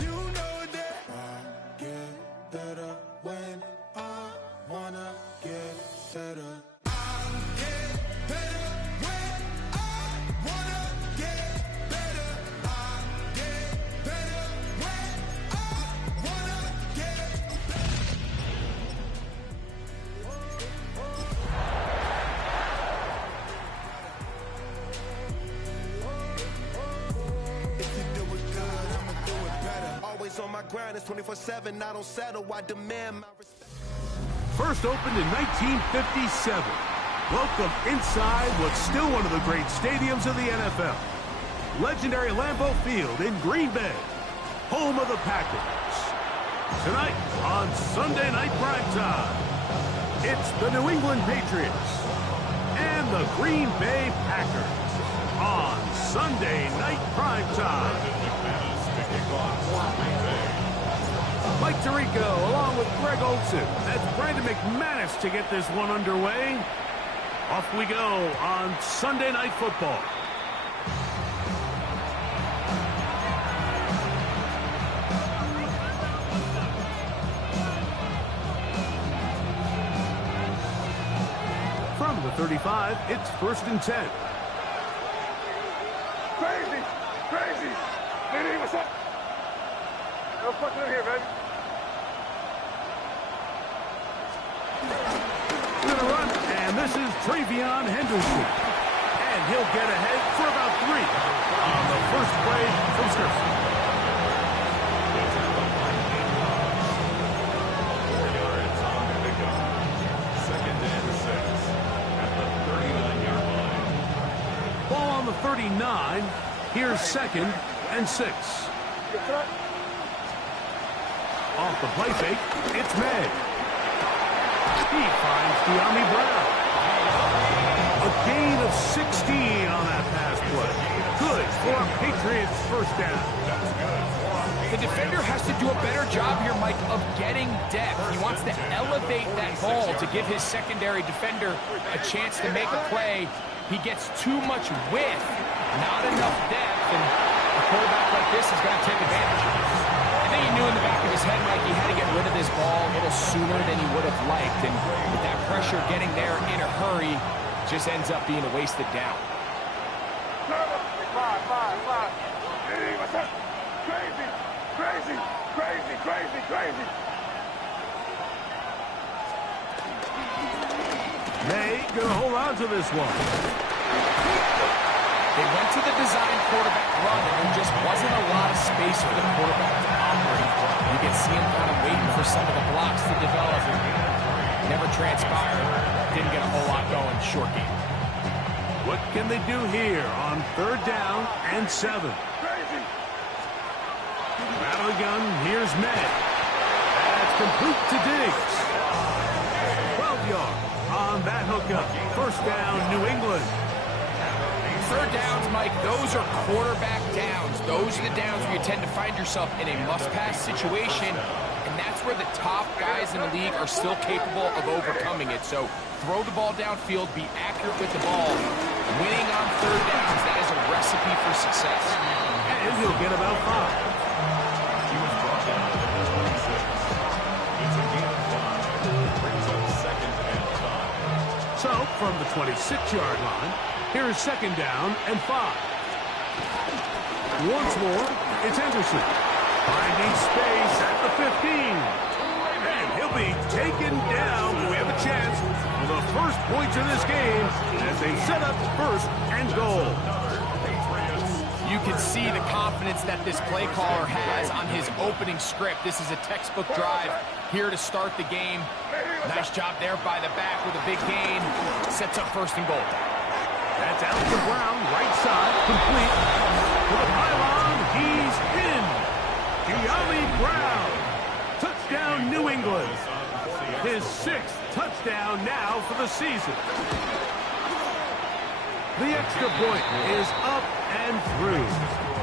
You know that I get better when I wanna get better. I get better when I wanna get better. I get better when I wanna get better. If you do it good, I'ma do it better. Always on my grind, it's 24/7. I don't settle. I demand my respect. First opened in 1957. Welcome inside what's still one of the great stadiums of the NFL. Legendary Lambeau Field in Green Bay, home of the Packers. Tonight on Sunday Night Primetime, it's the New England Patriots and the Green Bay Packers on Sunday Night Primetime. Mike Tirico along with Greg Olsen. That's Brandon McManus to get this one underway. Off we go on Sunday Night Football. From the 35, it's 1st and 10. Crazy! Crazy! Hey, what's up? No fucking in here, baby. Gonna run, and this is Travion Henderson. And he'll get ahead for about 3 on the first play from Sturson. Second and 6 at the 39-yard line. Ball on the 39. Here's 2nd and 6. Off the play fake, it's May. He finds De'Ami Brown. A gain of 16 on that pass play. Good for a Patriots first down. The defender has to do a better job here, Mike, of getting depth. He wants to elevate that ball to give his secondary defender a chance to make a play. He gets too much width, not enough depth, and a quarterback like this is going to take advantage of it. I think he knew in the back of his head, Mike, he had to get rid of this ball a little sooner than he would have liked, and with that pressure getting there in a hurry, just ends up being a wasted down. Five. Hey, what's up? Crazy! Crazy! Crazy! Crazy! Crazy! May gonna hold on to this one. They went to the design quarterback run, and there just wasn't a lot of space for the quarterback to operate. You can see him kind of waiting for some of the blocks to develop. Never transpired. Didn't get a whole lot going. Short game. What can they do here on 3rd down and 7? Crazy! Battle gun, here's May. That's complete to Diggs. 12 yards on that hookup. First down, New England. 3rd downs, Mike, those are quarterback downs. Those are the downs where you tend to find yourself in a must-pass situation, and that's where the top guys in the league are still capable of overcoming it. So throw the ball downfield, be accurate with the ball. Winning on 3rd downs, that is a recipe for success. And he'll get about 5. He was brought down at the 26. It's a gain of 5. Brings up 2nd and 5. So, from the 26-yard line, here is 2nd down and 5. Once more, it's Henderson. Finding space at the 15. And he'll be taken down. We have a chance for the first points of this game as they set up 1st and goal. You can see the confidence that this play caller has on his opening script. This is a textbook drive here to start the game. Nice job there by the back with a big gain. Sets up 1st and goal. That's out to Brown, right side, complete. To the pylon, he's in. De'Ami Brown. Touchdown, New England. His 6th touchdown now for the season. The extra point is up and through.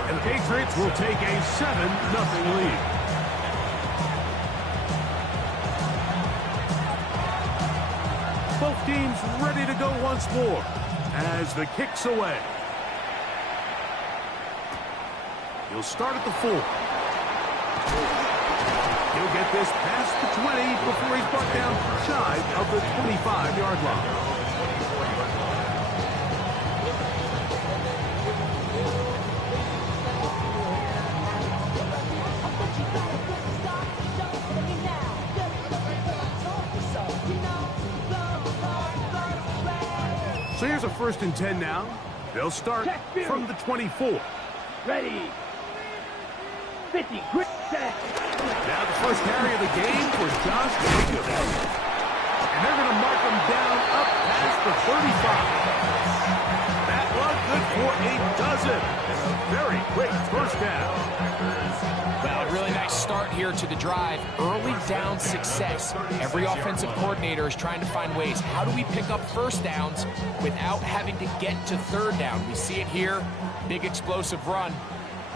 And the Patriots will take a 7-0 lead. Both teams ready to go once more as the kick's away. He'll start at the 4. He'll get this past the 20 before he's brought down shy of the 25-yard line. So here's a 1st and 10 now. They'll start from the 24. Ready. 50. Quick set. Now the first carry of the game for Josh Jacobs. And they're going to mark him down up past the 35. That was good for a dozen. And a very quick first down. Well, a really nice start here to the drive. Early down success. Every offensive coordinator is trying to find ways. How do we pick up first downs without having to get to third down? We see it here. Big explosive run.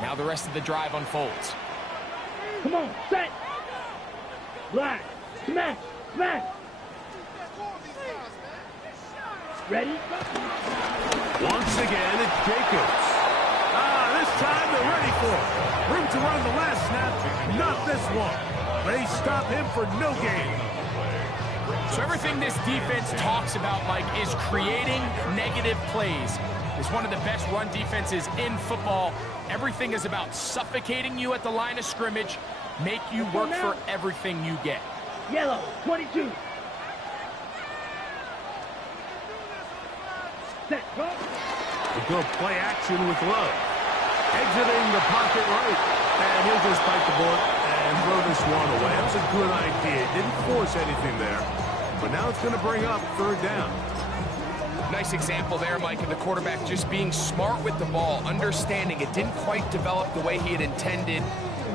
Now the rest of the drive unfolds. Come on, set. Black. Smash. Smash. Ready? Once again, it's Jacobs. This time they're ready for it. Room to run the last snap, not this one. They stop him for no gain. So everything this defense talks about, Mike, is creating negative plays. It's one of the best run defenses in football. Everything is about suffocating you at the line of scrimmage, make you work for everything you get. Yellow, 22. Set, go. A good play action with Love. Exiting the pocket right. And he'll just bite the bullet and throw this one away. That was a good idea. Didn't force anything there. But now it's going to bring up 3rd down. Nice example there, Mike, of the quarterback just being smart with the ball, understanding it didn't quite develop the way he had intended.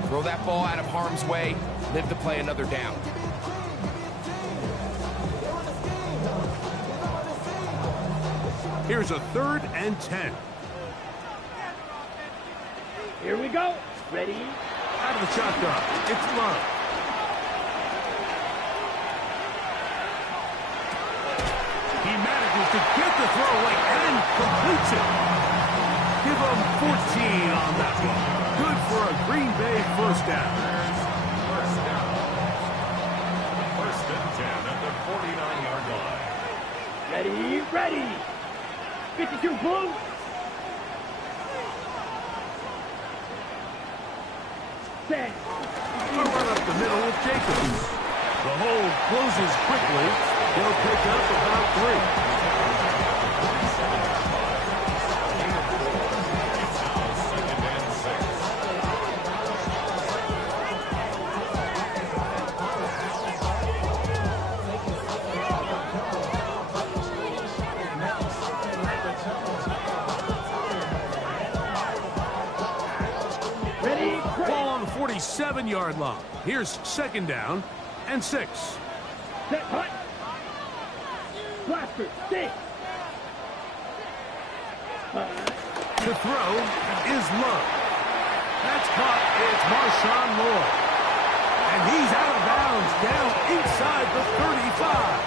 Throw that ball out of harm's way, live to play another down. Here's a 3rd and 10. Here we go. Ready? Out of the shotgun, it's Love. He manages to get the throw away and completes it. Give him 14 on that one. Good for a Green Bay first down. First and 10 at the 49-yard line. Ready? Ready. 52 blue. Set. Run up the middle with Jacobs. The hold closes quickly. They'll pick up about 3. Ball on the 47-yard line. Here's 2nd down and 6. Set, hut. Blaster, 6. To throw is Love. That's caught. It's Marshawn Lloyd. And he's out of bounds down inside the 35.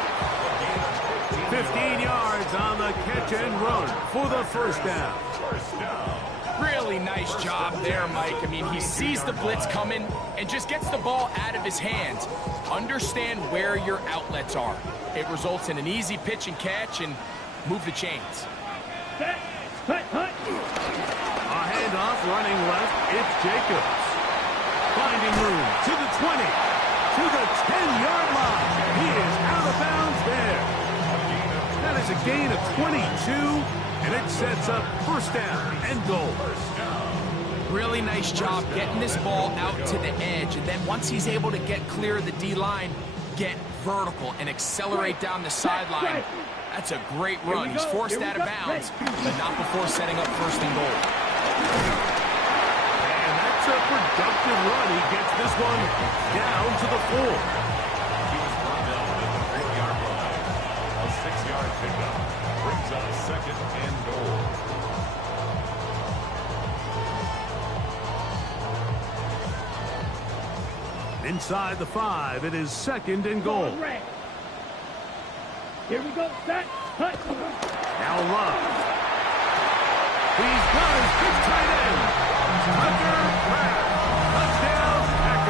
15 yards on the catch and run for the first down. Really nice job there, Mike. I mean, he sees the blitz coming and just gets the ball out of his hands. Understand where your outlets are. It results in an easy pitch and catch and move the chains. Set, hut, hut. A handoff running left. It's Jacobs. Finding room to the 20, to the 10-yard line. He is out of bounds there. That is a gain of 22. And it sets up first down and goal. Really nice job getting this ball out to the edge. And then once he's able to get clear of the D-line, get vertical and accelerate down the sideline. That's a great run. He's forced out of bounds, but not before setting up first and goal. And that's a productive run. He gets this one down to the 4. He was brought down at the 3-yard line. A 6-yard pickup. Brings up 2nd and goal. Inside the 5, it is 2nd and goal. Here we go, set, hut. Now Love. He's got his big tight end. Tucker Kraft. Touchdown, Packers.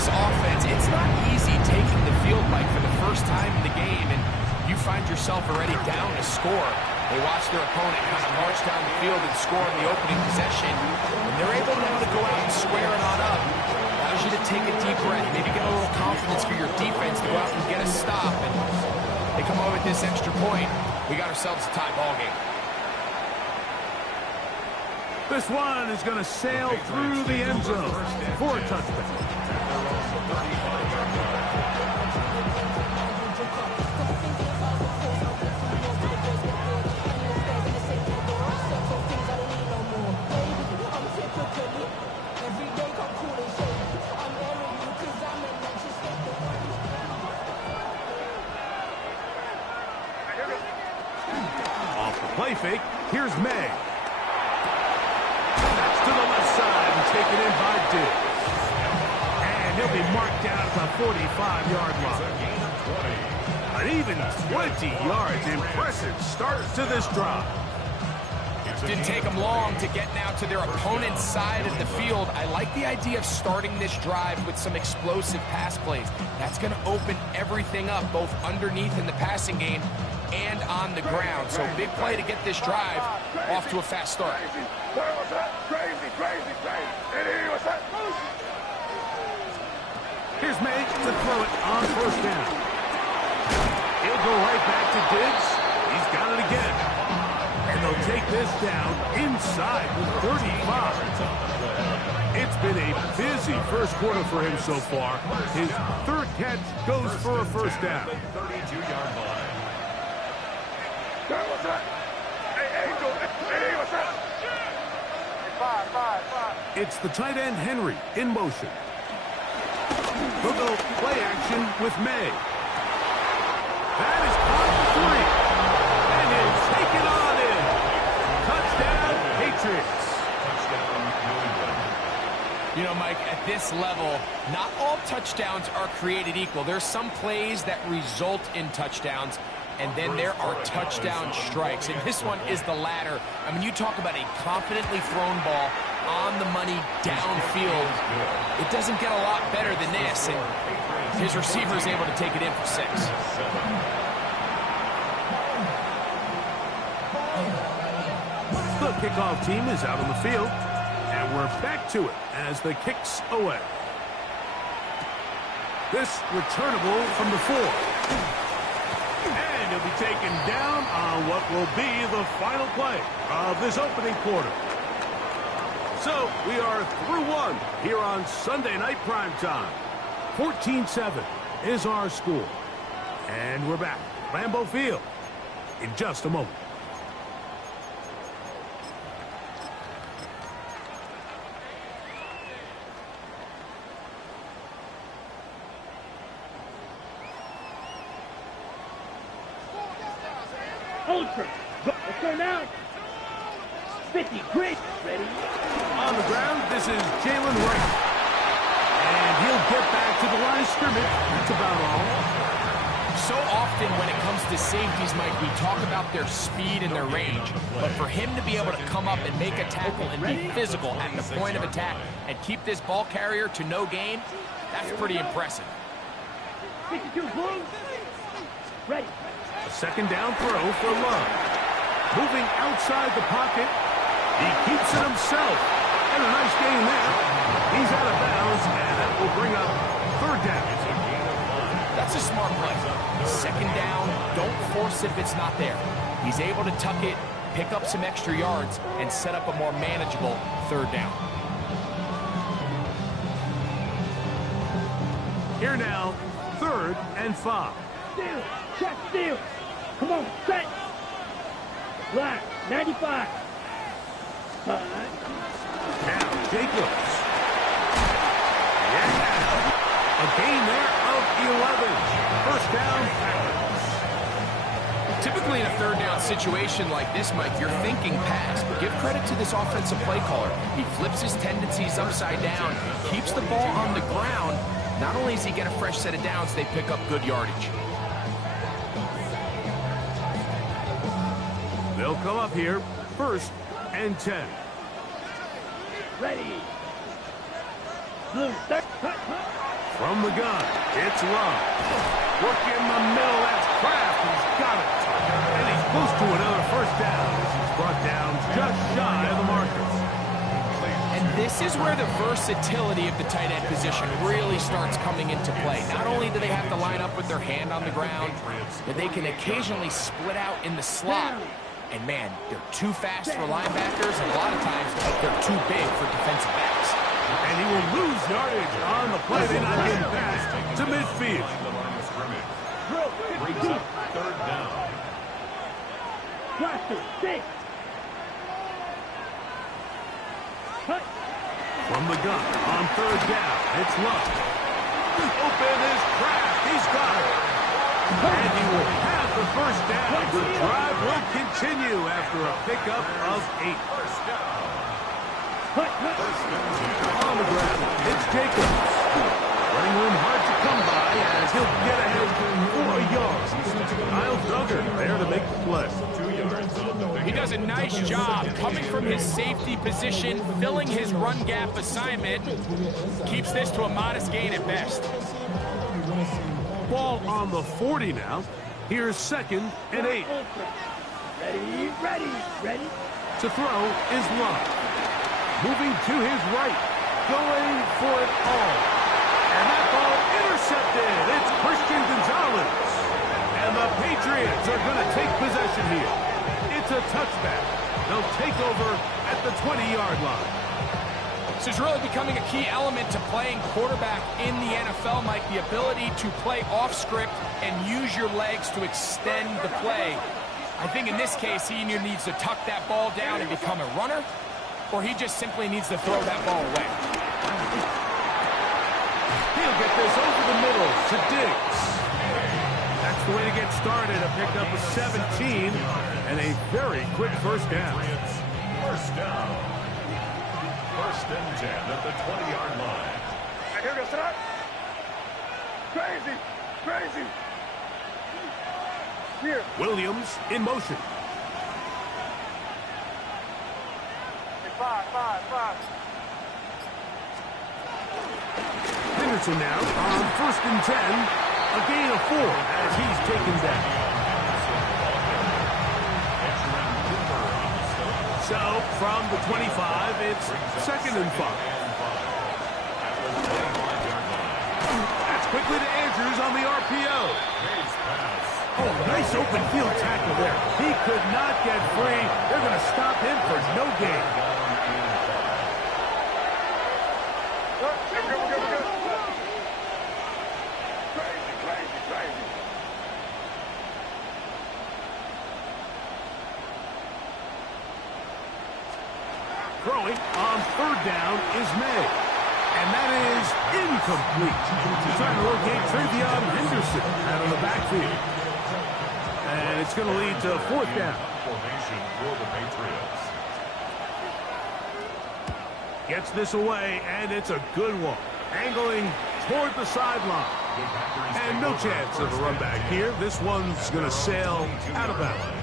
this offense, it's not easy taking the field, Mike, for the first time in the game, and you find yourself already down to score. They watch their opponent kind of march down the field and score in the opening possession, and they're able now to go out and square it on up. Allows you to take a deep breath, maybe get a little confidence for your defense to go out and get a stop, and they come over with this extra point. We got ourselves a tie ball game. This one is going to sail through the end zone for a touchdown. Off the play fake, here's May. To the left side and taken in by Diggs. And he'll be marked down at the 45-yard line. An even 20 yards. Impressive start to this drive. Didn't take them long to get now to their opponent's side of the field. I like the idea of starting this drive with some explosive pass plays. That's going to open everything up, both underneath in the passing game and on the ground. So big play to get this drive off to a fast start. Here's May to throw it on first down. He'll go right back to Diggs. He's got it again. And they'll take this down inside the 35. It's been a busy first quarter for him so far. His third catch goes for a first down. 32-yard line. It's the tight end Henry in motion. He'll go play action with May. That is caught for 3. And he'll take it on in. Touchdown, Patriots. You know, Mike, at this level, not all touchdowns are created equal. There's some plays that result in touchdowns, and then there are touchdown strikes. And this one is the latter. I mean, you talk about a confidently thrown ball on the money downfield. It doesn't get a lot better than this, and his receiver is able to take it in for 6. The kickoff team is out on the field, and we're back to it as the kick's away. This returnable from the 4. And he'll be taken down on what will be the final play of this opening quarter. So we are through one here on Sunday Night Primetime. 14-7 is our score. And we're back. Lambeau Field in just a moment. Ultra. Let's go now. 50 grit. Ready? On the ground, this is Jalen Wright. And he'll get back to the line of scrimmage. That's about all. So often when it comes to safeties, Mike, we talk about their speed and their range. But for him to be able to come up and make a tackle and be physical at the point of attack and keep this ball carrier to no gain, that's pretty impressive. 52 blue. Ready. A second down throw for Love. Moving outside the pocket. He keeps it himself. And a nice gain there. He's out of bounds, and that will bring up third down. That's a smart play. Second down, don't force it if it's not there. He's able to tuck it, pick up some extra yards, and set up a more manageable third down. Here now, 3rd and 5. Steal. Check steal. Come on. Set. Black. 95. Now, Jacobs. Yeah. A gain there of 11. First down, Packers. Typically in a third down situation like this, Mike, you're thinking pass, but give credit to this offensive play caller. He flips his tendencies upside down, keeps the ball on the ground. Not only does he get a fresh set of downs, they pick up good yardage. They'll come up here, 1st and 10. Ready. Blue. Third. Hut. From the gun, it's Love. Work in the middle, that's Kraft. He's got it. And he's close to another first down as he's brought down just shy of the marker. And this is where the versatility of the tight end position really starts coming into play. Not only do they have to line up with their hand on the ground, but they can occasionally split out in the slot. And man, they're too fast for linebackers, and a lot of times they're too big for defensive backs. And he will lose yardage on the play. They knock him back to midfield. Brings up third down. Blaster, 6. Cut. From the gun, on third down, it's Love. Open is Kraft. He's got it. And he will have the first down. The drive will continue after a pickup of 8. On the ground, it's Jacobs. Running room hard to come by as he'll get ahead for a yard. Kyle Duggar there to make the play. 2 yards on the He does a nice job coming from his safety position, filling his run gap assignment. Keeps this to a modest gain at best. Ball on the 40 now. Here's 2nd and 8. Ready. To throw is Love. Moving to his right. Going for it all. And that ball intercepted. It's Christian Gonzalez. And the Patriots are going to take possession here. It's a touchback. They'll take over at the 20-yard line. This is really becoming a key element to playing quarterback in the NFL, Mike, the ability to play off script and use your legs to extend the play. I think in this case, he either needs to tuck that ball down and become a runner, or he just simply needs to throw that ball away. He'll get this over the middle to Diggs. That's the way to get started. A pickup of 17 and a very quick first down. first down. 1st and 10 at the 20-yard line. And here we go, set up. Crazy. Here. Williams in motion. Five. Henderson now on 1st and 10. A gain of 4 as he's taken down. So from the 25, it's 2nd and 5. That's quickly to Andrews on the RPO. Oh, nice open field tackle there. He could not get free. They're going to stop him for no gain. We're good. Crazy. Throwing on 3rd down is May. And that is incomplete. He's trying to locate Travion Henderson out of the backfield. And it's going to lead to 4th down. Formation for the Patriots. Gets this away, and it's a good one. Angling toward the sideline. And no chance of a run back here. This one's going to sail out of bounds.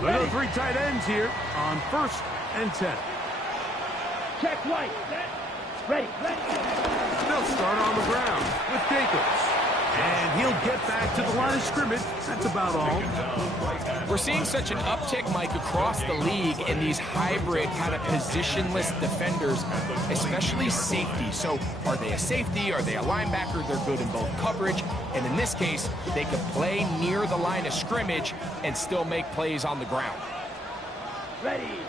Another 3 tight ends here on 1st and 10. Check right. Ready. They'll start on the ground with Jacobs. And he'll get back to the line of scrimmage. That's about all. We're seeing such an uptick, Mike, across the league in these hybrid kind of positionless defenders, especially safety. So are they a safety? Are they a linebacker? They're good in both coverage. And in this case, they can play near the line of scrimmage and still make plays on the ground. Ready.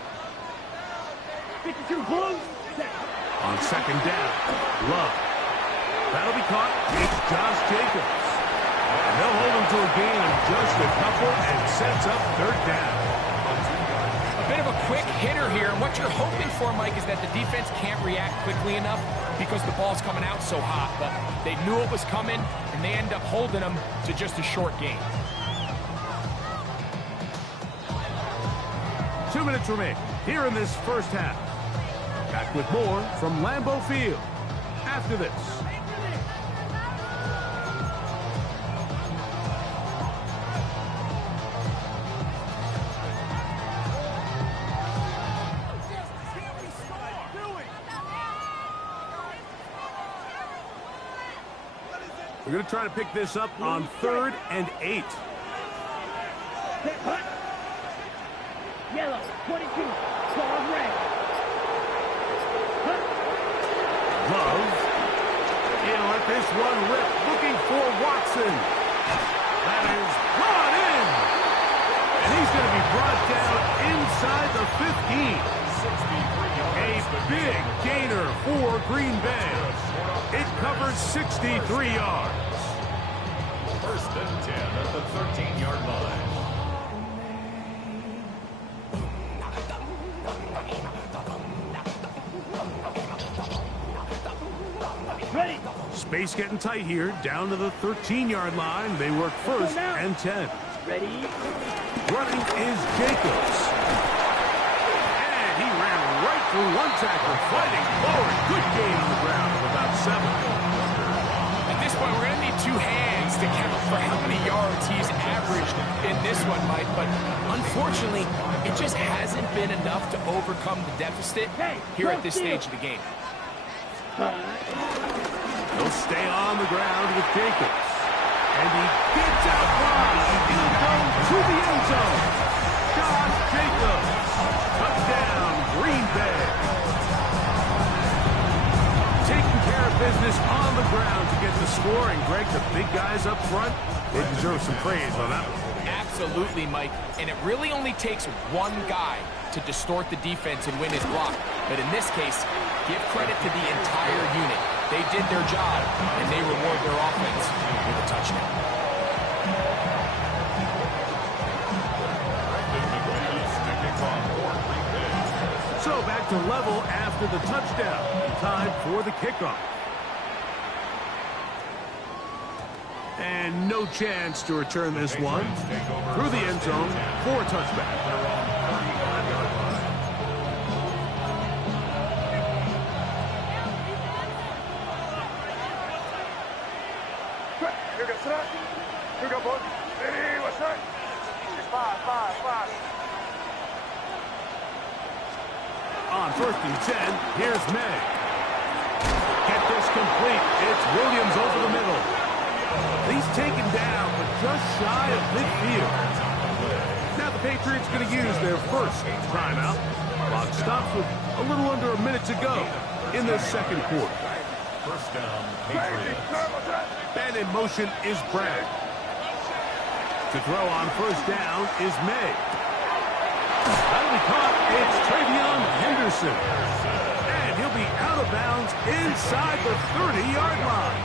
52 Blues. On 2nd down, Love. That'll be caught. It's Josh Jacobs. And they'll hold him to a gain of just a couple and sets up 3rd down. A bit of a quick hitter here. And what you're hoping for, Mike, is that the defense can't react quickly enough because the ball's coming out so hot. But they knew it was coming, and they end up holding them to just a short gain. 2 minutes remain here in this first half. Back with more from Lambeau Field after this. We're going to try to pick this up on 3rd and 8. Yellow, 22, ball red. Love. He'll let this one rip, looking for Watson. That is brought in. And he's going to be brought down inside the 15. A big gainer for Green Bay. It covers 63 yards. 1st and 10 at the 13-yard line. Ready. Space getting tight here, down to the 13-yard line. They work 1st and 10. Ready. Running is Jacobs. And he ran right through one tackle, fighting forward. Good gain on the ground of about 7. At this point, we're going to need 2 hands to count for how many yards he's averaged in this one, Mike. But unfortunately, it just hasn't been enough to overcome the deficit here at this stage of the game. He'll stay on the ground with Jacobs. And he gets out wide. He'll go to the end zone. Josh Jacobs. Touchdown, Green Bay. Taking care of business on the ground to get the score. And Greg, the big guys up front, they deserve some praise on that one. Absolutely, Mike. And it really only takes one guy to distort the defense and win his block. But in this case, give credit to the entire unit. They did their job, and they reward their offense with a touchdown. So back to level after the touchdown. Time for the kickoff. And no chance to return this one. Through the end zone for a touchback. Here we go, boys. Hey, what's that? It's 5. On 1st and 10, here's May. Get this complete. It's Williams over the middle. He's taken down, but just shy of midfield. Now the Patriots going to use their first timeout. Clock stops with a little under a minute to go in the 2nd quarter. 1st down, Patriots. And in motion is Bragg. To throw on 1st down is May. That'll be caught. It's Travion Henderson. And he'll be out of bounds inside the 30-yard line.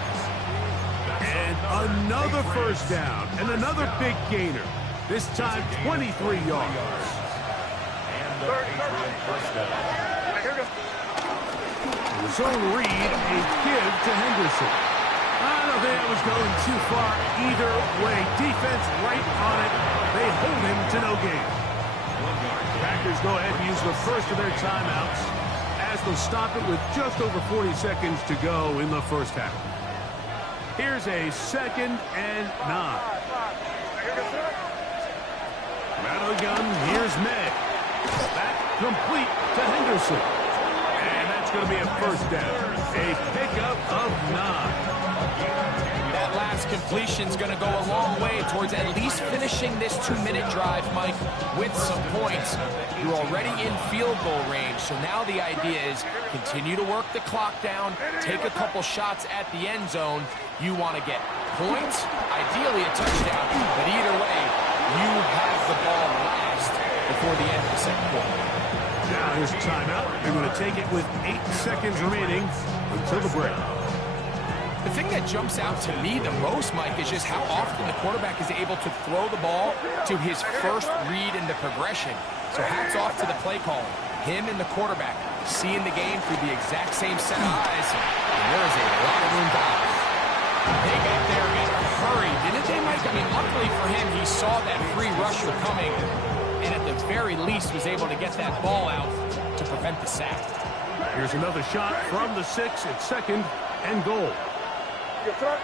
And another 1st down and another big gainer. This time 23 yards. And the Patriots 1st down. The zone read, a give to Henderson. I don't think that was going too far either way. Defense right on it. They hold him to no gain. Packers go ahead and use the first of their timeouts as they'll stop it with just over 40 seconds to go in the 1st half. Here's a 2nd and 9. Out of the gun, here's May. Back complete to Henderson. And that's going to be a 1st down. A pickup of 9. That last completion's going to go a long way towards at least finishing this 2-minute drive, Mike, with some points. You're already in field goal range, so now the idea is continue to work the clock down, take a couple shots at the end zone. You want to get points, ideally a touchdown, but either way, you have the ball last before the end of the 2nd quarter. Now here's a timeout. They're going to take it with 8 seconds remaining until the break. The thing that jumps out to me the most, Mike, is just how often the quarterback is able to throw the ball to his first read in the progression. So hats off to the play caller. Him and the quarterback seeing the game through the exact same set of eyes. And there is a lot of room to hide. They got there in a hurry, didn't they, Mike? I mean, luckily for him, he saw that free rusher coming and at the very least was able to get that ball out to prevent the sack. Here's another shot from the 6 at second and goal. Your turn.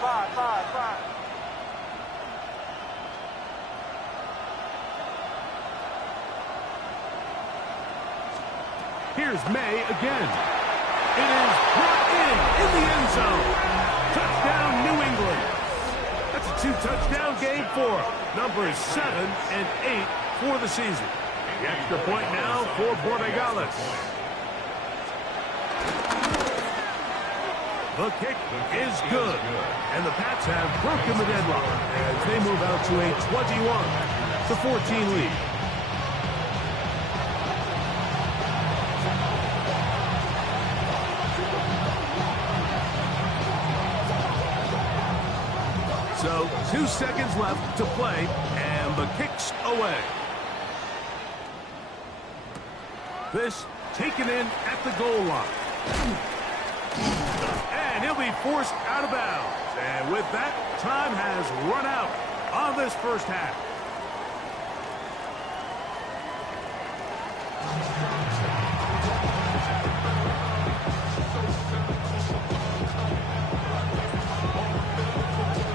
Five. Here's May again. It is brought in the end zone. Touchdown, New England. That's a 2-touchdown game for them. Numbers 7 and 8 for the season. The extra point now for Borregales. The kick is good. And the Pats have broken the deadlock as they move out to a 21-14 lead. So 2 seconds left to play, and the kick's away. This taken in at the goal line. And he'll be forced out of bounds. And with that, time has run out on this first half.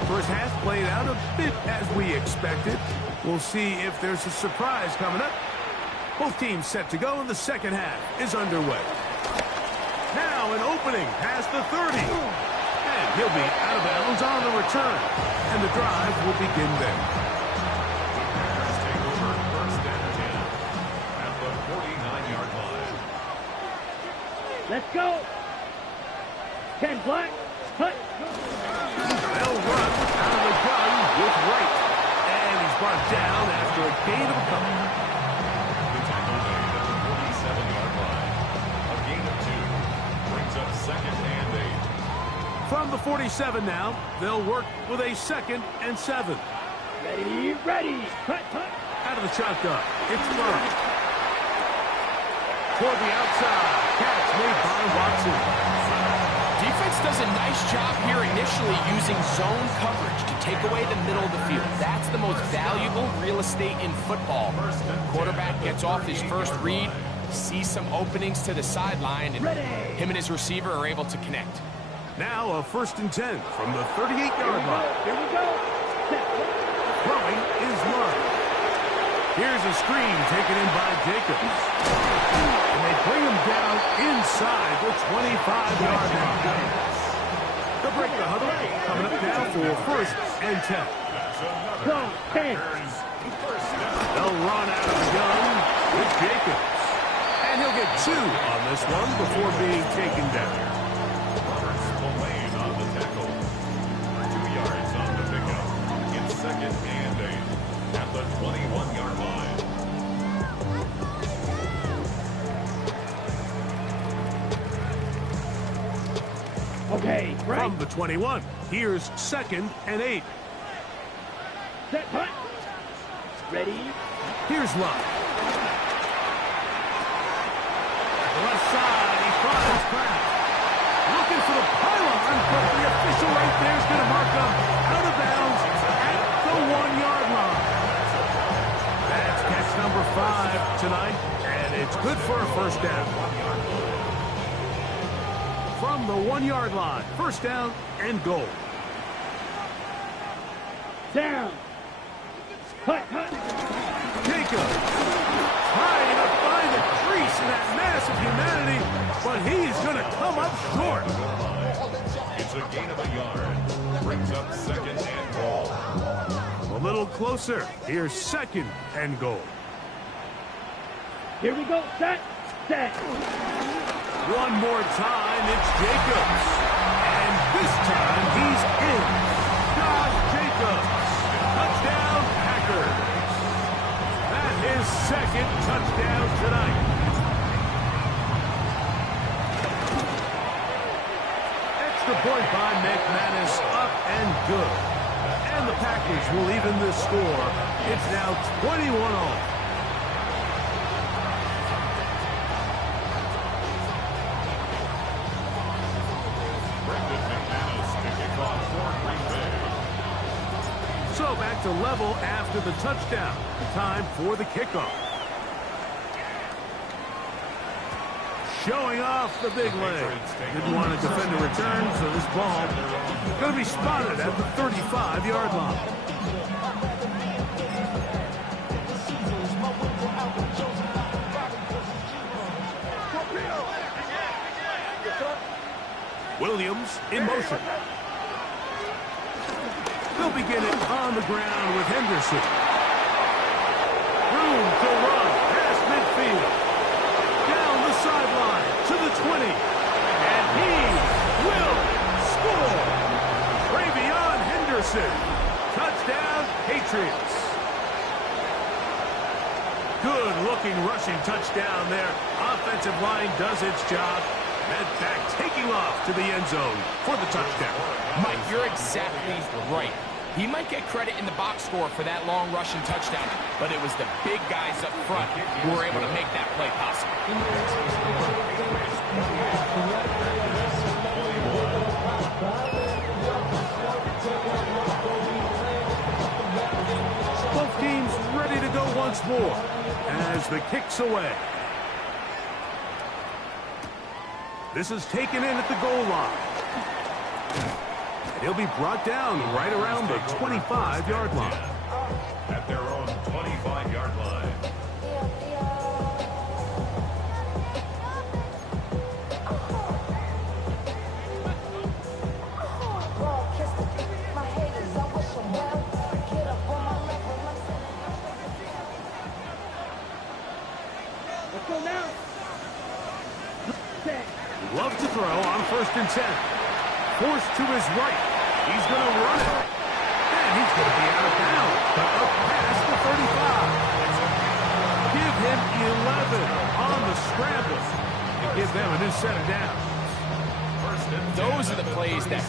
First half played out a bit as we expected. We'll see if there's a surprise coming up. Both teams set to go, and the second half is underway. Now an opening past the 30. And he'll be out of bounds on the return. And the drive will begin there. The Packers take over first and 10 at the 49-yard line. Let's go. Ken Black, cut. They'll run out of the gun with Wright. And he's brought down after a gain of a couple. The tackle made at the 47-yard line. A gain of 2 brings up second and 8. From the 47 now, they'll work with a 2nd and 7. Ready. Cut. Out of the shotgun, it's Murray. Toward the outside, catch made by Watson. Defense does a nice job here initially using zone coverage to take away the middle of the field. That's the most valuable real estate in football. Quarterback gets off his first read, sees some openings to the sideline, and him and his receiver are able to connect. Now a 1st and 10 from the 38-yard line. Here we go. Throwing is Love. Here's a screen taken in by Jacobs. And they bring him down inside the 25-yard line. They'll break the huddle, coming up now for 1st and 10. Go, 10. They'll run out of the gun with Jacobs. And he'll get 2 on this one before being taken down. Roberts Spillane on the tackle. 2 yards on the pickup. It's second and 8 at the 21-yard line. Okay, right. From the 21, here's 2nd and 8. Set, punt. Ready. Here's Love. Left side, he finds Pratt. Looking for the pylon, but the official right there is going to mark him out of bounds at the 1-yard line. That's catch number 5 tonight, and it's good for a first down. From the 1-yard line, first down and goal. Down. Cut. Jacob trying to find a crease in that mass of humanity, but he's going to come up short. It's a gain of a yard. Brings up second and goal. A little closer. Here's 2nd and goal. Here we go. Set. One more time, it's Jacobs. And this time, he's in. Josh Jacobs. Touchdown, Packers. That is 2nd touchdown tonight. Extra point by McManus, up and good. And the Packers will even this score. It's now 21-all. So back to level after the touchdown. Time for the kickoff. showing off the big leg. Didn't want to defend a return, so this ball going to be spotted at the 35-yard line. Williams in motion. They'll begin it on the ground with Henderson. Room to run past midfield. Down the sideline to the 20. And he will score. Travion Henderson. Touchdown, Patriots. Good-looking rushing touchdown there. Offensive line does its job. Med back taking off to the end zone for the touchdown. Mike, you're exactly right. He might get credit in the box score for that long rushing touchdown, but it was the big guys up front who were able to make that play possible. Both teams ready to go once more as the kick's away. This is taken in at the goal line. And he'll be brought down right around the 25-yard line. At their own 25-yard line. Let's go now. Love to throw on 1st and 10. Forced to his right. He's going to run it. And he's going to be out of bounds. But up past the 35. Give him 11 on the scramble. And give them a new set of downs. Those are the plays that,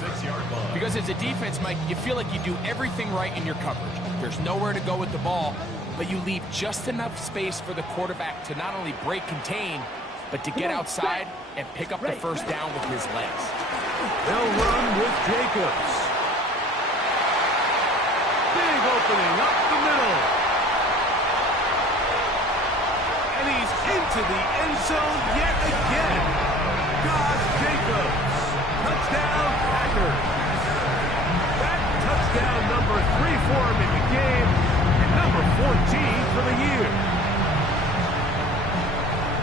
because as a defense, Mike, you feel like you do everything right in your coverage. There's nowhere to go with the ball, but you leave just enough space for the quarterback to not only break contain, but to get outside and pick up the first down with his legs. They'll run with Jacobs. Big opening up the middle. And he's into the end zone yet again. Josh Jacobs. Touchdown, Packers. That touchdown number 3 for him in the game, and number 14 for the year.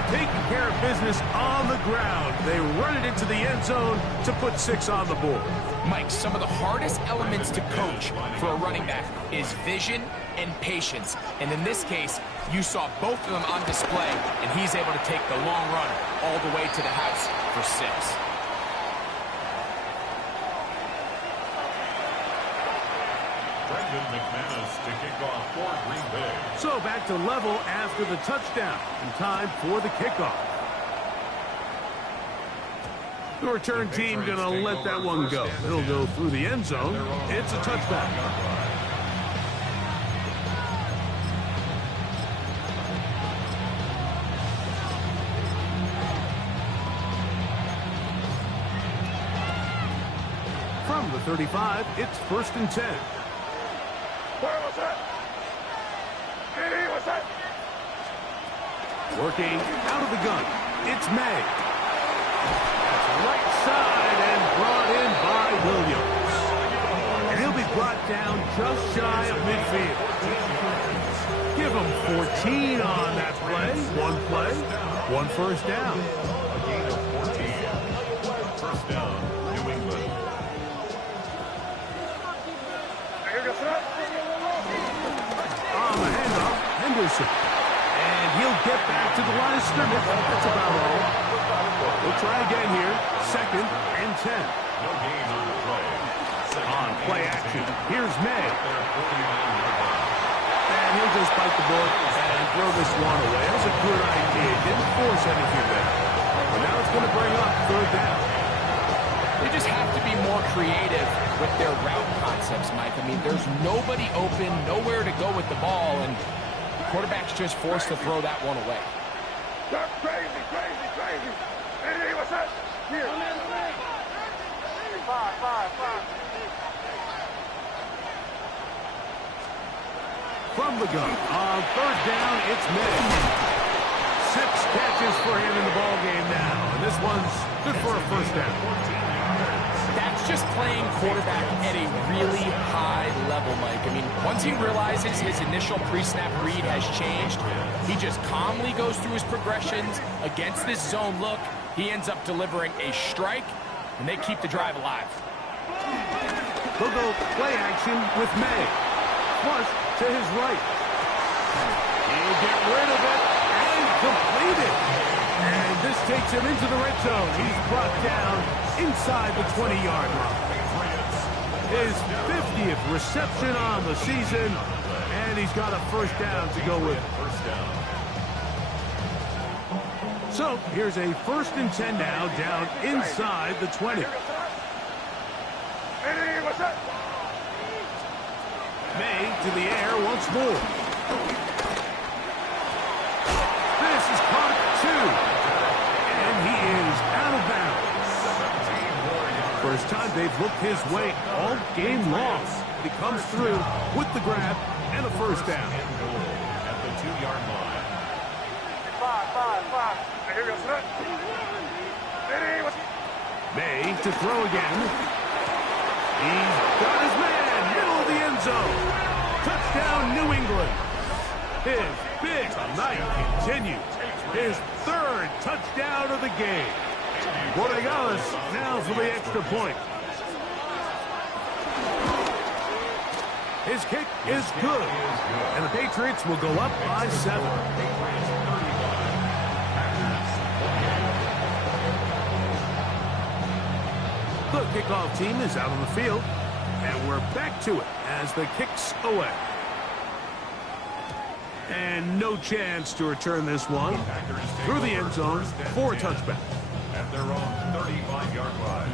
Taking care of business on the ground. They run it into the end zone to put 6 on the board. Mike, some of the hardest elements to coach for a running back is vision and patience. And in this case, you saw both of them on display, and he's able to take the long run all the way to the house for 6. Brendan McManus to kick off for Green Bay. So back to level after the touchdown. And time for the kickoff. The return team going to let that one go. It'll go through the end zone. It's a touchback. From the 35, it's 1st and 10. Where was that? Hey, what's that? Working out of the gun. It's May. That's right side and brought in by Williams. And he'll be brought down just shy of midfield. Give him 14 on that play. One play, 1 first down. A gain of 14. First down, New England. On the handoff, Henderson. And he'll get back to the line of scrimmage. That's about all. We'll try again here. 2nd and 10. No gain on the play. On play action, here's May. Their 49-yard line. And he'll just bite the bullet and throw this one away. That was a good idea. Didn't force anything there. But now it's going to bring up 3rd down. They just have to be more creative with their route concepts, Mike. I mean, there's nobody open, nowhere to go with the ball, and the quarterback's just forced to throw that one away. That's crazy, crazy, crazy. Hey, what's that? Here. 5. From the gun, on 3rd down, it's May. catches for him in the ballgame now. And this one's good for a first down. That's just playing quarterback at a really high level, Mike. I mean, once he realizes his initial pre-snap read has changed, he just calmly goes through his progressions against this zone look. He ends up delivering a strike, and they keep the drive alive. They'll go play action with May. Flush to his right. He'll get rid of it and complete it. And this takes him into the red zone. He's brought down inside the 20-yard line. His 50th reception on the season, and he's got a first down to go with. So here's a 1st and 10 now, down inside the 20. May to the air once more. This is caught 2. And he is out of bounds. First time they've looked his way all game long. He comes through with the grab and a first down. At the 2-yard line. 5. Here goes Nut. May to throw again. He's got his man, middle of the end zone. Touchdown, New England. His big night continues. His 3rd touchdown of the game. Borregales now for the extra point. His kick is good. And the Patriots will go up by 7. The kickoff team is out on the field, and we're back to it as the kick's away. And no chance to return this one through the end zone for a touchback. At their own 35-yard line.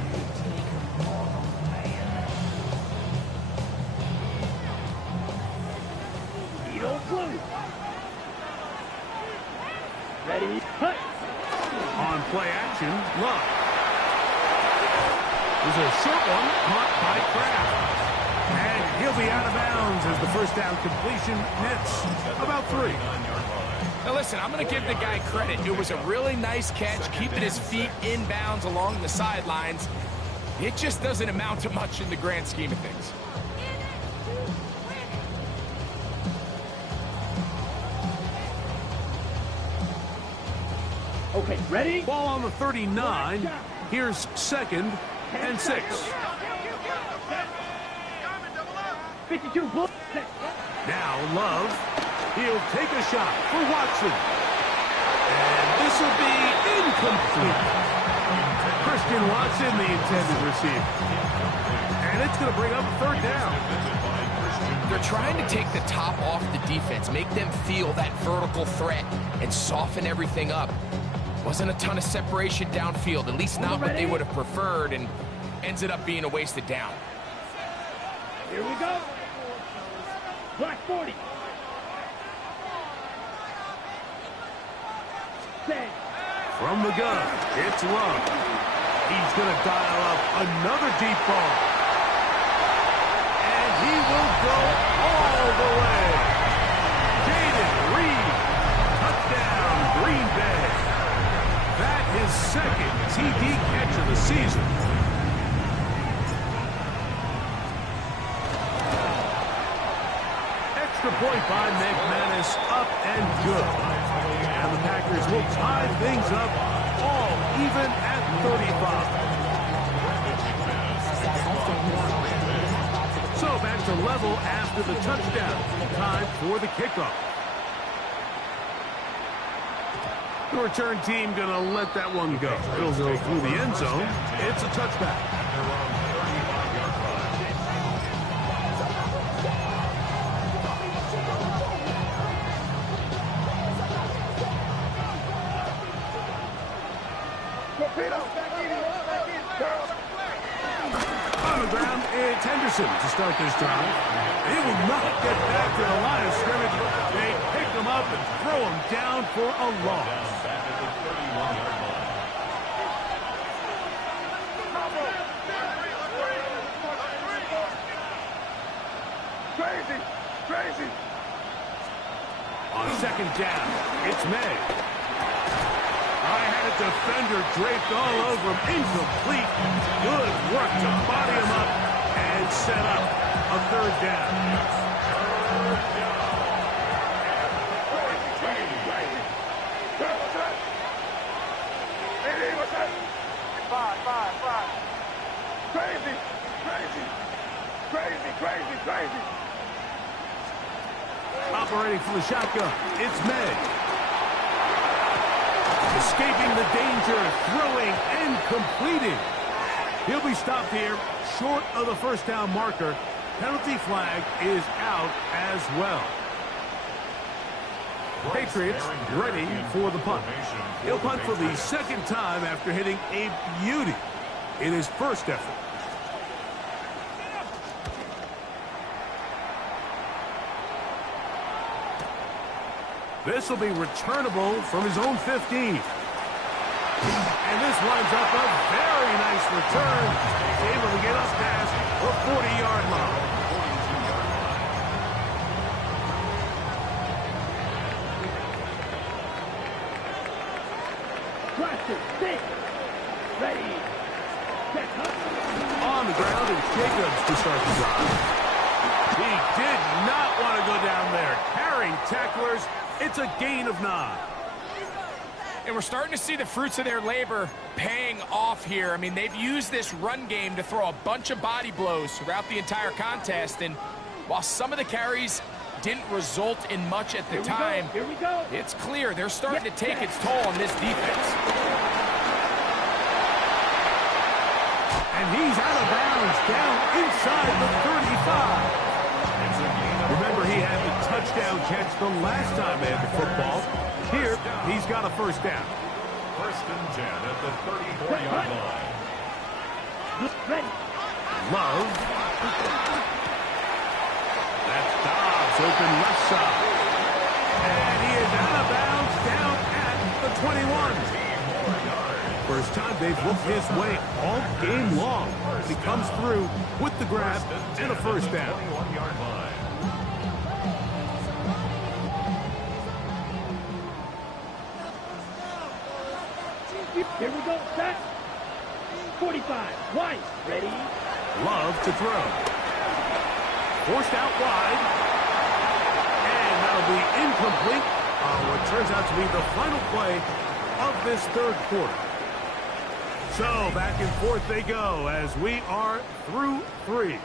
Ready, hut. On play action, Love. There's a short one caught by Kraft. And he'll be out of bounds as the first down completion nets about 3. Now listen, I'm going to give the guy credit. It was a really nice catch, keeping his feet in bounds along the sidelines. It just doesn't amount to much in the grand scheme of things. Okay, ready? Ball on the 39. Here's 2nd and 6. 52 bull. Now Love. He'll take a shot for Watson. And this will be incomplete. Christian Watson, the intended receiver. And it's going to bring up 3rd down. They're trying to take the top off the defense, make them feel that vertical threat, and soften everything up. Wasn't a ton of separation downfield, at least not what they would have preferred, and ends it up being a wasted down. Here we go. Black 40. From the gun, it's Love. He's going to dial up another deep ball. And he will go all the way. Jayden Reed, touchdown, Green Bay. That is 2nd TD catch of the season. Extra point by McManus, up and good. And the Packers will tie things up all even at 35. So back to level after the touchdown. Time for the kickoff. The return team going to let that one go. It'll go through the end zone. It's a touchback. On the ground, it's Henderson to start this drive. He will not get back to the line of scrimmage. They pick him up and throw him down for a loss. Crazy. On 2nd down, it's May. And a defender draped all over him. Incomplete. Good work to body him up and set up a third down. Crazy, crazy, crazy, crazy, crazy. Operating from the shotgun, it's May. Escaping the danger, throwing and completing. He'll be stopped here, short of the first down marker. Penalty flag is out as well. Patriots ready for the punt. He'll punt for the second time after hitting a beauty in his first effort. This will be returnable from his own 15. And this winds up a very nice return. He's able to get us past the 40-yard line. Ready. On the ground, it's Jacobs to start the drive. He did not want to go down there. Carrying tacklers, it's a gain of 9. And we're starting to see the fruits of their labor paying off here. I mean, they've used this run game to throw a bunch of body blows throughout the entire contest. And while some of the carries didn't result in much at the time, Here we go. it's clear they're starting to take its toll on this defense. And he's out of bounds, down inside the 35. Remember, he had the touchdown catch the last time they had the football. Here, he's got a first down. First and 10 at the 34-yard line. Ready. Love. That's Dobbs, open left side. And he is out of bounds, down at the 21. First time they've looked his way all game long. He comes through with the grab and a first down. 21-yard line. Here we go. Set. 45. White. Ready. Love to throw. Forced out wide. And that'll be incomplete on what turns out to be the final play of this third quarter. So back and forth they go as we are through 3.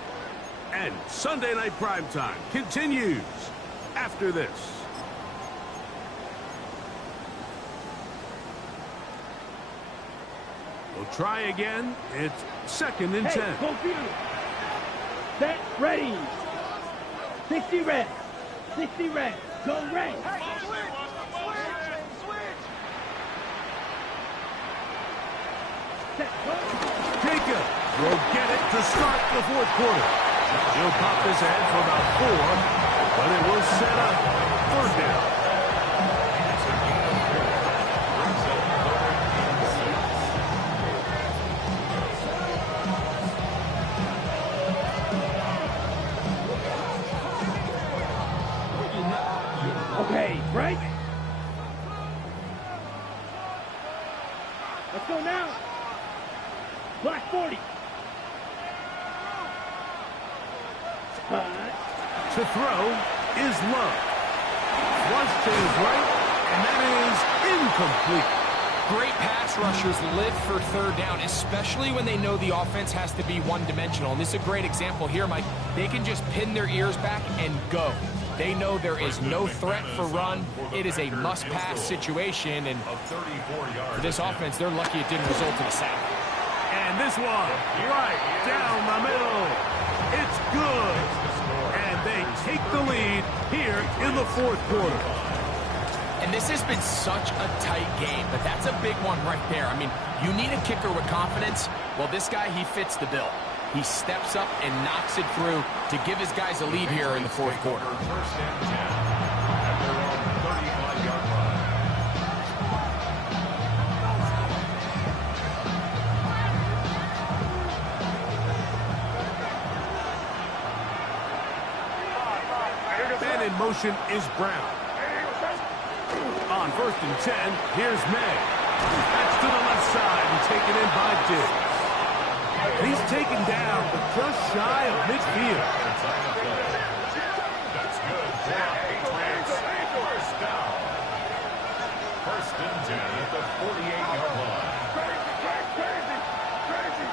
And Sunday Night Primetime continues after this. We'll try again. It's second and 10. Hey, go view. Set. Ready. 60 red. 60 red. Go red. Set. Go. Jacob will get it to start the fourth quarter. He'll pop this ahead for about 4, but it will set up third down. Okay, break. Let's go now. Black 40. To throw is Love. Flush to his right, and that is incomplete. Great pass rushers live for third down, especially when they know the offense has to be one-dimensional. And this is a great example here, Mike. They can just pin their ears back and go. They know there is no threat for run. It is a must-pass situation, and for this offense, they're lucky it didn't result in a sack. And this one, right down the middle. It's good. And they take the lead here in the fourth quarter. And this has been such a tight game, but that's a big one right there. I mean, you need a kicker with confidence. Well, this guy, he fits the bill. He steps up and knocks it through to give his guys a lead here in the fourth quarter. First and 10 at their own 35-yard line. And in motion is Brown. On first and 10, here's May. That's to the left side and taken in by Diggs. He's taken down, but just shy of midfield. That's good for Patriots. First down. First and 10 at the 48-yard line. Crazy.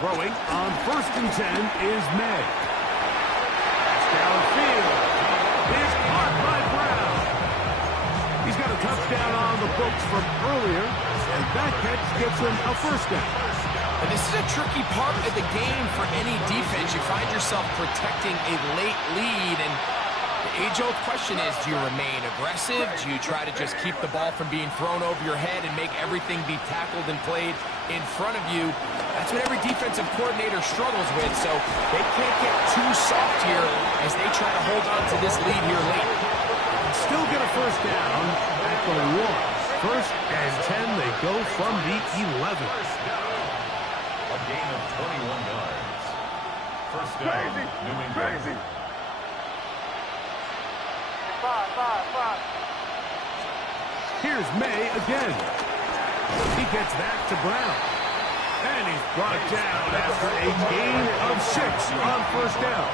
Throwing on first and 10 is May. That's downfield. It's caught by Brown. He's got a touchdown on the books from earlier, and that catch gets him a first down. And this is a tricky part of the game for any defense. You find yourself protecting a late lead, and the age-old question is, do you remain aggressive? Do you try to just keep the ball from being thrown over your head and make everything be tackled and played in front of you? That's what every defensive coordinator struggles with, so they can't get too soft here as they try to hold on to this lead here late. Still get a first down at the 1. First and 10, they go from the 11. A gain of 21 yards. First down, New England. Five. Here's May again. He gets that to Brown. And he's brought down after a gain of 6 on first down.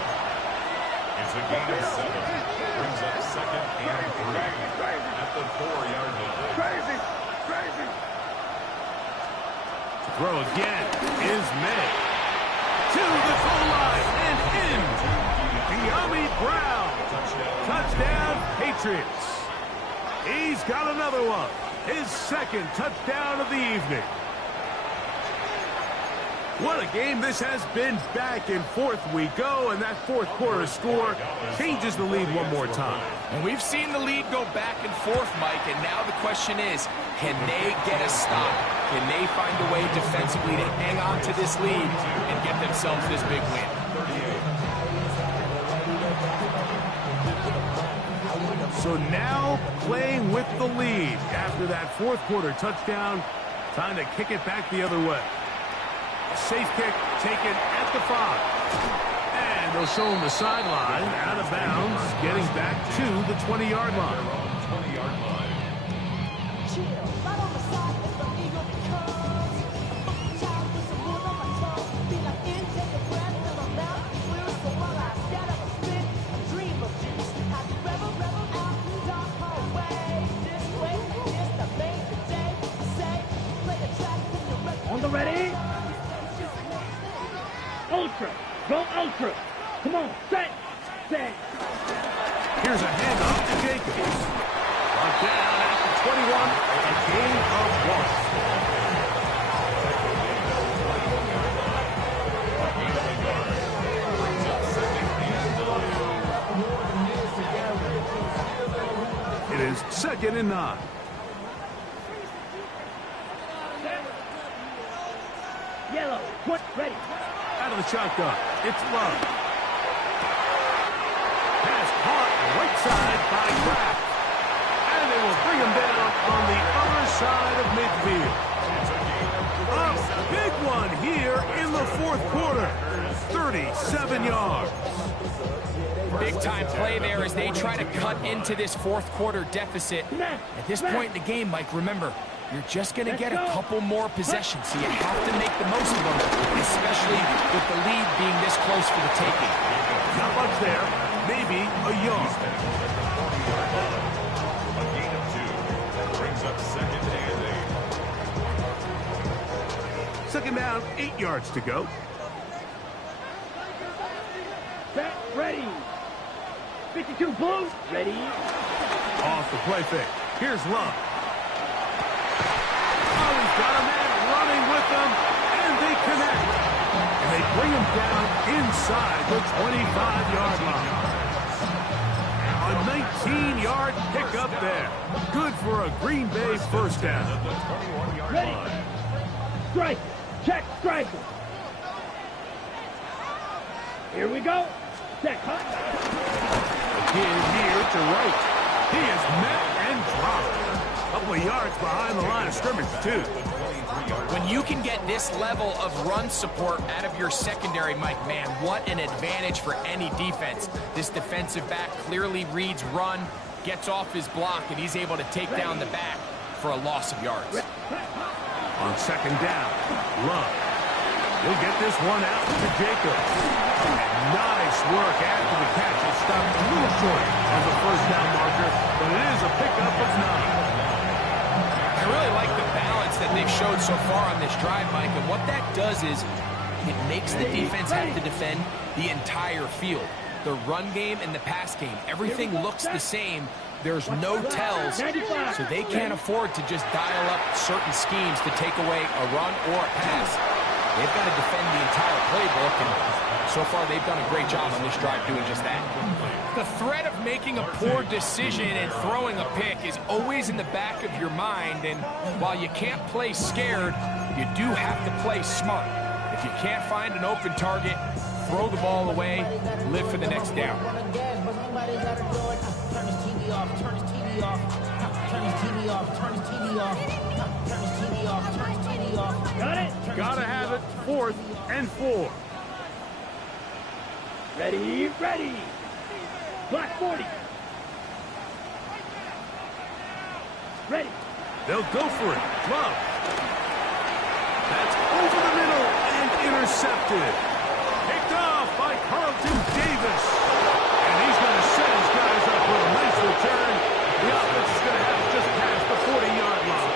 It's a gain of 7. Brings up second and 3 at the 4-yard line. Crazy. To throw again is May. To the goal line and in. De'Ami Brown. Touchdown, Patriots. He's got another one. His second touchdown of the evening. What a game this has been. Back and forth we go, and that fourth quarter score changes the lead one more time. And we've seen the lead go back and forth, Mike, and now the question is, can they get a stop? Can they find a way defensively to hang on to this lead and get themselves this big win? So now playing with the lead after that fourth quarter touchdown, time to kick it back the other way. A safe kick taken at the 5. And they'll show him the sideline, out of bounds, getting back to the 20-yard line. 20-yard line. On the ready. Ultra. Go ultra. Come on. Set. Here's a handoff to Jacobs. Brought down at the 21. A gain of 1. It is second and 9. Yellow. Put ready. Out of the shotgun. It's Love. Pass caught right side by Kraft. And they will bring him down on the other side of midfield. A big one here in the fourth quarter. 37 yards. Big-time play there as they try to cut into this fourth quarter deficit. At this point in the game, Mike, remember, you're just going to get a couple more possessions, so you have to make the most of them, especially with the lead being this close for the taking. Not much there. Maybe a yard. A gain of 2. Brings up second and 8. Second down, 8 yards to go. Set. Ready. 52 blue. Ready. Off the play fake. Here's Love. Oh, he's got a man running with them, and they connect. And they bring him down inside the 25-yard line. A 19-yard pickup there. Good for a Green Bay first down. Ready. Strike. Check. Strike. Here we go. Check. Hut. Again here to right. He is met and dropped. A couple of yards behind the line of scrimmage, too. When you can get this level of run support out of your secondary, Mike, man, what an advantage for any defense. This defensive back clearly reads run, gets off his block, and he's able to take down the back. for a loss of yards. On second down, Love. He'll get this one out to Jacobs. And nice work after the catch. It stopped a little short of the first down marker, but it is a pickup of 9. I really like the balance that they've showed so far on this drive, Mike, and what that does is it makes the defense have to defend the entire field. The run game and the pass game, everything looks the same. There's no tells, so they can't afford to just dial up certain schemes to take away a run or a pass. They've got to defend the entire playbook, and so far they've done a great job on this drive doing just that. The threat of making a poor decision and throwing a pick is always in the back of your mind, and while you can't play scared, you do have to play smart. If you can't find an open target, throw the ball away, live for the next down. Got it? Gotta have it, 4th and 4. Ready, ready. Black 40. Ready. They'll go for it. Love. That's over the middle and intercepted. Picked off by Carlton Davis. And he's going to set his guys up for a nice return. The offense is going to have just past the 40-yard line.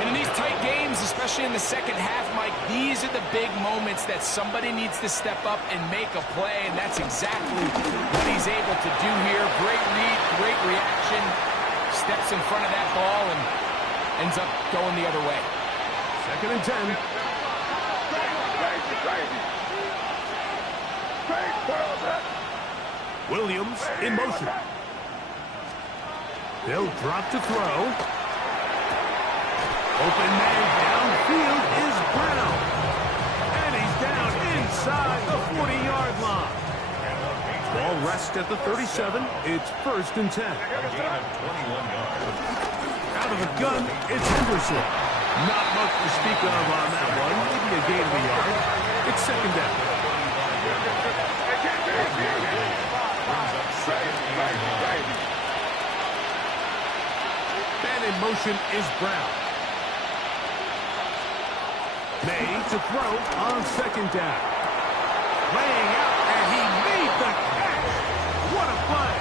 And in these tight games, especially in the second half, Mike, these are the big moments that somebody needs to step up and make a play, and that's exactly what he's able to do here. Great read, great reaction, steps in front of that ball and ends up going the other way. 2nd and 10. Williams in motion. They'll drop to throw. Open man downfield is Brown. And he's down inside the 40-yard line. Ball rests at the 37. It's 1st and 10. Out of the gun, it's Henderson. Not much to speak of on that one. Maybe a gain of a yard. It's 2nd down. Man in motion is Brown. May to throw on 2nd down. Laying out, and he made the catch. What a play.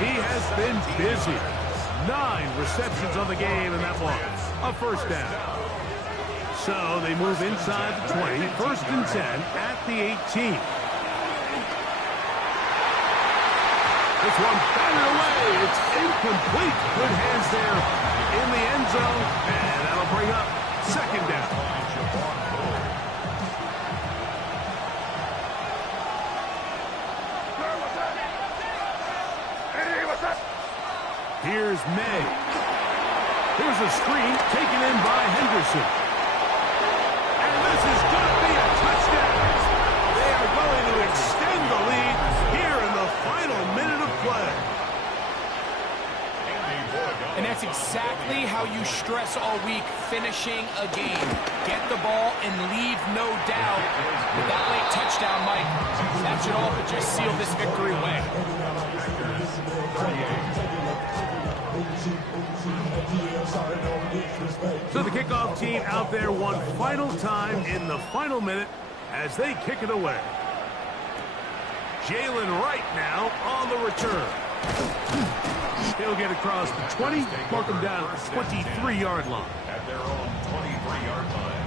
He has been busy. 9 receptions on the game, and that one, a 1st down. So they move inside the 20, 1st and 10 at the 18. This one batted away. It's incomplete. Good hands there in the end zone, and that'll bring up 2nd down. Here's May. Here's a screen taken in by Henderson. And this is going to be a touchdown. They are going to extend the lead here in the final minute of play. And that's exactly how you stress all week, finishing a game. Get the ball and leave no doubt. With that late touchdown, Mike, that should all but just seal this victory away. So the kickoff team out there one final time in the final minute as they kick it away. Jalen Wright now on the return. He'll get across the 20, mark him down at the 23-yard line. At their own 23-yard line.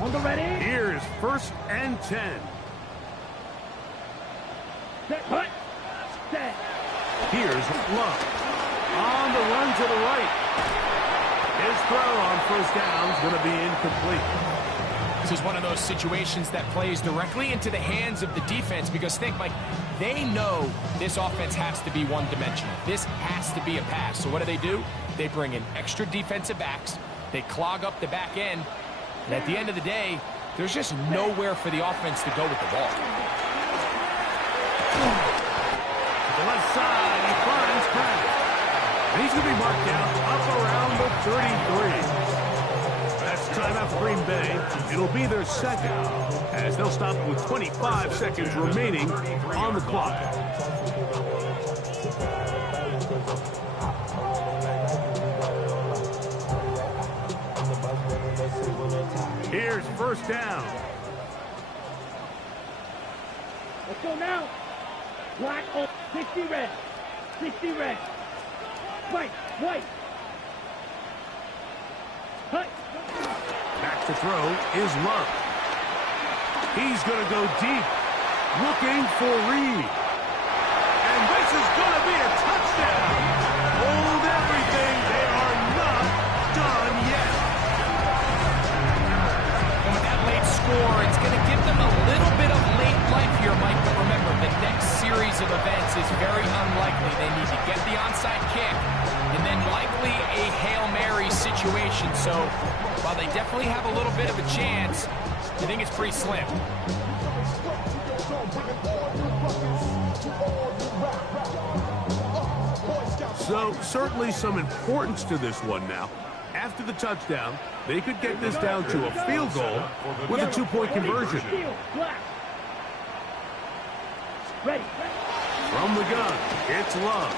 On the ready. Here's 1st and 10. Set, put. Set. Here's Love. On the run to the right. His throw on 1st down is going to be incomplete. This is one of those situations that plays directly into the hands of the defense because think, Mike, they know this offense has to be one-dimensional. This has to be a pass. So what do? They bring in extra defensive backs. They clog up the back end. And at the end of the day, there's just nowhere for the offense to go with the ball. To the left side, he finds Brown. And he's going to be marked down up around the 33. That's timeout for Green Bay. It'll be their second, as they'll stop it with 25 seconds remaining on the clock. Here's first down. Let's go now. Black on 60 red. 60 red. White. White. Hut. Back to throw is Love. He's going to go deep, looking for Reed. And this is going to be a touchdown. Hold everything. They are not done yet. And with that late score, it's going to give them a little bit of late life here, Mike. But remember, the next series of events is very unlikely. They need to get the onside kick and then likely a Hail Mary situation. So while they definitely have a little bit of a chance, I think it's pretty slim. So certainly some importance to this one now. After the touchdown, they could get this down to a field goal with a 2-point conversion. Ready. From the gun, it's Love.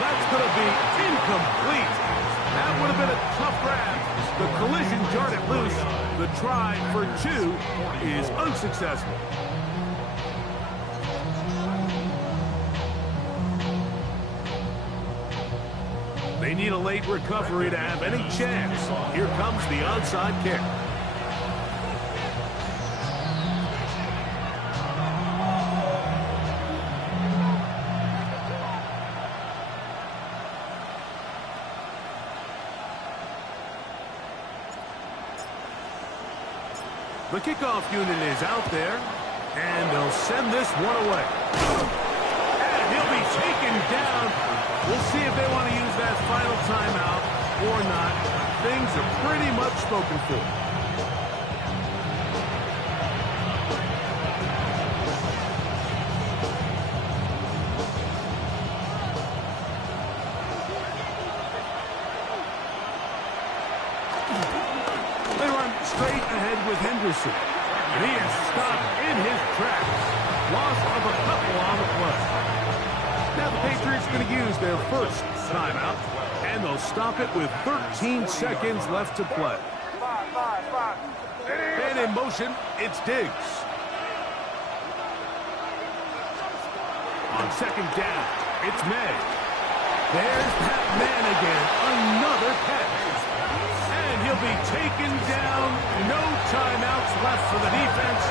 That's going to be incomplete. That would have been a tough grab. The collision jarred it loose. The try for 2 is unsuccessful. They need a late recovery to have any chance. Here comes the onside kick. The kickoff unit is out there, and they'll send this one away. And he'll be taken down. We'll see if they want to use that final timeout or not. Things are pretty much spoken for. They run straight ahead with Henderson. And he is stopped in his tracks. Loss of a couple on the play. Now the Patriots are going to use their first timeout, and they'll stop it with 13 seconds left to play. And in motion, it's Diggs. On second down, it's May. There's Pat Man again, another catch. And he'll be taken down. No timeouts left for the defense.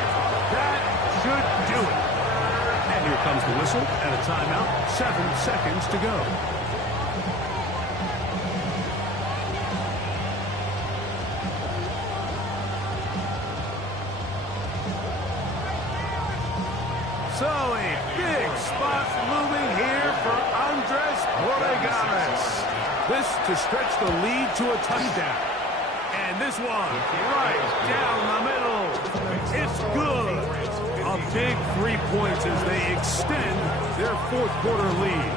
That should do it. And here comes the whistle and a timeout. 7 seconds to go. So a big spot looming here for Andres Borregares. This to stretch the lead to a touchdown. And this one right down the middle. It's good. A big 3 points as they extend their fourth quarter lead.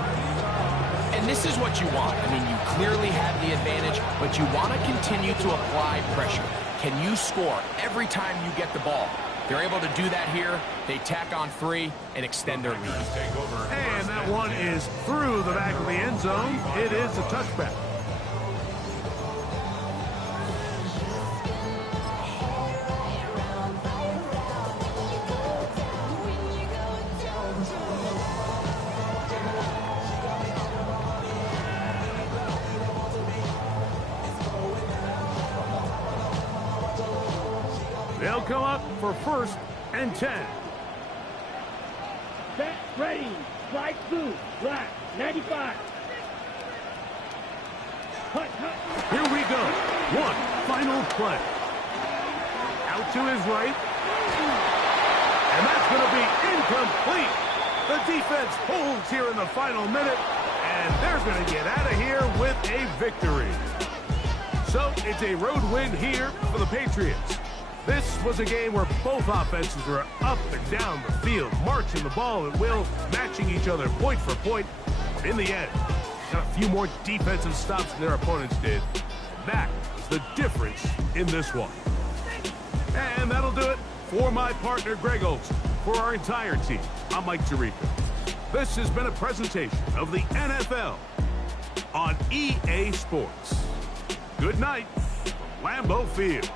And this is what you want. I mean, you clearly have the advantage, but you want to continue to apply pressure. Can you score every time you get the ball? They're able to do that here. They tack on 3 and extend their lead. And that one is through the back of the end zone. It is a touchback. They'll come up for 1st and 10. Set, ready. Flight blue, black, 95. Hut, hut. Here we go. One final play. Out to his right. And that's going to be incomplete. The defense holds here in the final minute, and they're going to get out of here with a victory. So it's a road win here for the Patriots. This was a game where both offenses were up and down the field, marching the ball at will, matching each other point for point. In the end, got a few more defensive stops than their opponents did. That is the difference in this one. And that'll do it for my partner, Greg Olson. For our entire team, I'm Mike Tirico. This has been a presentation of the NFL on EA Sports. Good night from Lambeau Field.